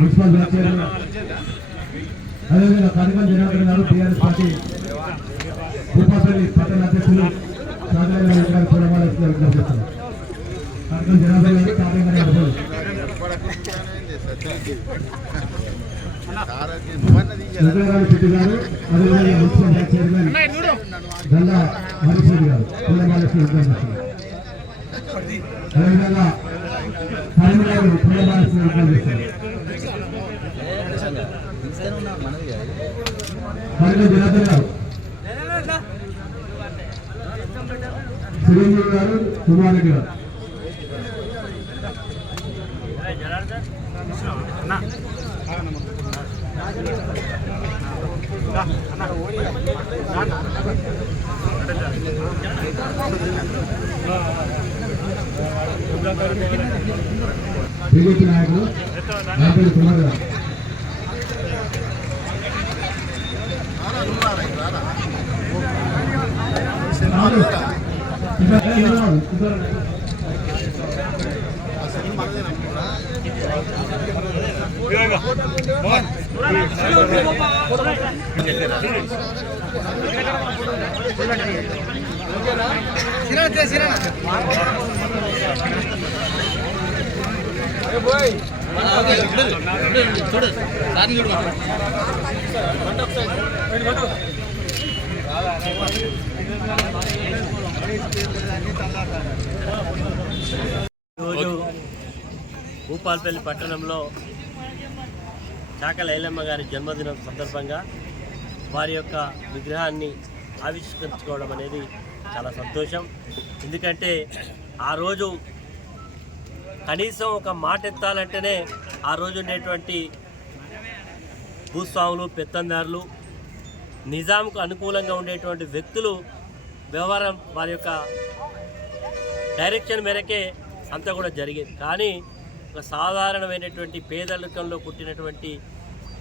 Municipal అదేవిధంగా కడప జనార్దన్ గారు TRS party Bhupalpally పట్టణ అధ్యక్షులు శెట్టి గారు అదేవిధంగా మున్సిపల్ చైర్మన్ గల్లా హరీశ్వరి గారు పూలమాలక్ష్మి అదేవిధంగా కరీంనగర్ పూలమాలక్ష్మి జనార్దన్ గారు సురేంద్ర గారు కుమారెడ్డి గారు బీజేపీ నాయకులు నాయకులు కుమార్ గారు ఈరోజు భూపాలపల్లి పట్టణంలో చాకల ఐలమ్మ గారి జన్మదినం సందర్భంగా వారి యొక్క విగ్రహాన్ని ఆవిష్కరించుకోవడం అనేది చాలా సంతోషం. ఎందుకంటే ఆ రోజు కనీసం ఒక మాట ఎత్తాలంటేనే ఆ రోజు ఉండేటువంటి భూస్వాములు, పెత్తందారులు, నిజాంకు అనుకూలంగా ఉండేటువంటి వ్యక్తులు వ్యవహారం వారి యొక్క డైరెక్షన్ మేరకే అంతా కూడా జరిగేది. కానీ ఒక సాధారణమైనటువంటి పేదరికంలో పుట్టినటువంటి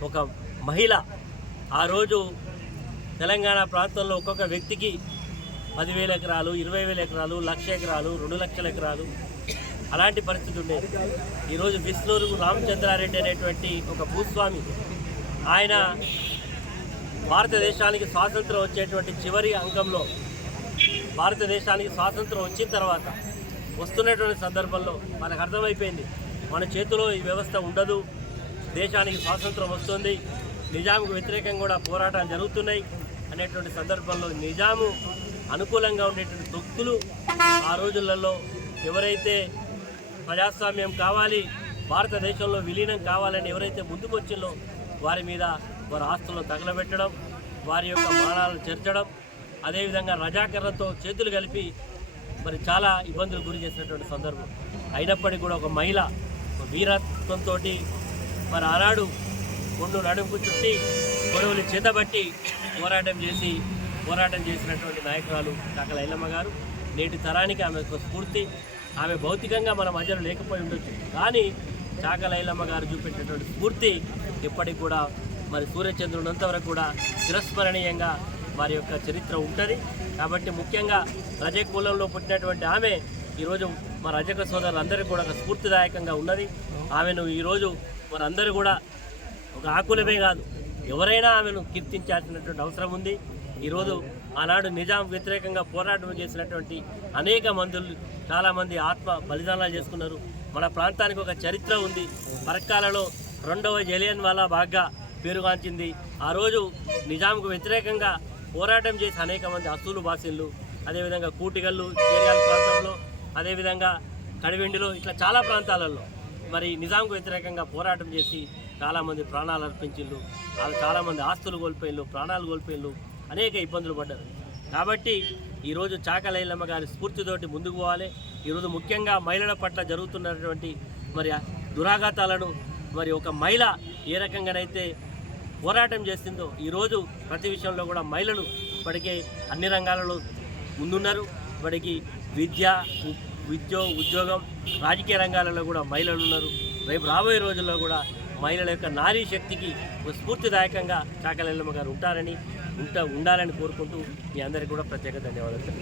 ఒక మహిళ ఆ రోజు తెలంగాణ ప్రాంతంలో ఒక్కొక్క వ్యక్తికి 10,000 ఎకరాలు, 20,000 ఎకరాలు, 1,00,000 ఎకరాలు, 2,00,000 ఎకరాలు అలాంటి పరిస్థితి ఉండేది. ఈరోజు విష్ణూరు రామచంద్రారెడ్డి అనేటువంటి ఒక భూస్వామి, ఆయన భారతదేశానికి స్వాతంత్రం వచ్చేటువంటి చివరి అంకంలో, భారతదేశానికి స్వాతంత్రం వచ్చిన తర్వాత వస్తున్నటువంటి సందర్భంలో మనకు అర్థమైపోయింది, మన చేతిలో ఈ వ్యవస్థ ఉండదు, దేశానికి స్వాతంత్రం వస్తుంది, నిజాంకు వ్యతిరేకంగా కూడా పోరాటాలు జరుగుతున్నాయి అనేటువంటి సందర్భంలో నిజాము అనుకూలంగా ఉండేటువంటి వ్యక్తులు ఆ రోజులలో ఎవరైతే ప్రజాస్వామ్యం కావాలి, భారతదేశంలో విలీనం కావాలని ఎవరైతే ముందుకు వచ్చిందో వారి మీద వారి ఆస్తులను తగలబెట్టడం, వారి యొక్క మానాలను చేర్చడం, అదేవిధంగా రజాకర్లతో చేతులు కలిపి మరి చాలా ఇబ్బందులు గురి చేసినటువంటి సందర్భం. అయినప్పటికీ కూడా ఒక మహిళ వీరత్వంతో మరి ఆనాడు ఒండు నడుముకు చుట్టి గొడవలు చేతబట్టి పోరాటం చేసినటువంటి నాయకురాలు చాకల ఐలమ్మ గారు. నేటి తరానికి ఆమె ఒక స్ఫూర్తి. ఆమె భౌతికంగా మన మధ్యలో లేకపోయి ఉండొచ్చు, కానీ చాకల ఐలమ్మ గారు చూపెట్టినటువంటి స్ఫూర్తి ఎప్పటికి కూడా మరి సూర్యచంద్రునంతవరకు కూడా చిరస్మరణీయంగా వారి యొక్క చరిత్ర ఉంటుంది. కాబట్టి ముఖ్యంగా రజక కులంలో పుట్టినటువంటి ఆమె ఈరోజు మన రజక సోదరులందరికీ కూడా ఒక స్ఫూర్తిదాయకంగా ఉన్నది. ఆమెను ఈరోజు మనందరూ కూడా ఒక ఆకులమే కాదు, ఎవరైనా ఆమెను కీర్తించాల్సినటువంటి అవసరం ఉంది. ఈరోజు ఆనాడు నిజాం వ్యతిరేకంగా పోరాటం చేసినటువంటి అనేక మందులు చాలామంది ఆత్మ బలిదానాలు చేసుకున్నారు. మన ప్రాంతానికి ఒక చరిత్ర ఉంది. పరక్కాలలో 2వ జలియన్ వాలా బాగ్గా పేరుగాంచింది. ఆ రోజు నిజాంకు వ్యతిరేకంగా పోరాటం చేసి అనేక మంది అసూలు బాసిన్లు, అదేవిధంగా కూటిగల్లు, చేర్యాల ప్రాంతంలో, అదేవిధంగా కడివెండిలో, ఇట్లా చాలా ప్రాంతాలలో మరి నిజాంకు వ్యతిరేకంగా పోరాటం చేసి చాలామంది ప్రాణాలు అర్పించిళ్ళు, చాలామంది ఆస్తులు కోల్పోయిళ్ళు, ప్రాణాలు కోల్పోయిళ్ళు, అనేక ఇబ్బందులు పడ్డారు. కాబట్టి ఈరోజు చాకలైలమ్మ గారి స్ఫూర్తితోటి ముందుకు పోవాలి. ఈరోజు ముఖ్యంగా మహిళల పట్ల జరుగుతున్నటువంటి మరి దురాఘాతాలను మరి ఒక మహిళ ఏ రకంగానైతే పోరాటం చేస్తుందో ఈరోజు ప్రతి విషయంలో కూడా మహిళలు ఇప్పటికే అన్ని రంగాలలో ముందున్నారు. ఇప్పటికీ ఉద్యోగం రాజకీయ రంగాలలో కూడా మహిళలు ఉన్నారు. రేపు రాబోయే రోజుల్లో కూడా మహిళల యొక్క నారీ శక్తికి ఒక స్ఫూర్తిదాయకంగా చాకలైలమ్మ గారు ఉండాలని కోరుకుంటూ మీ అందరికీ కూడా ప్రత్యేక ధన్యవాదాలు.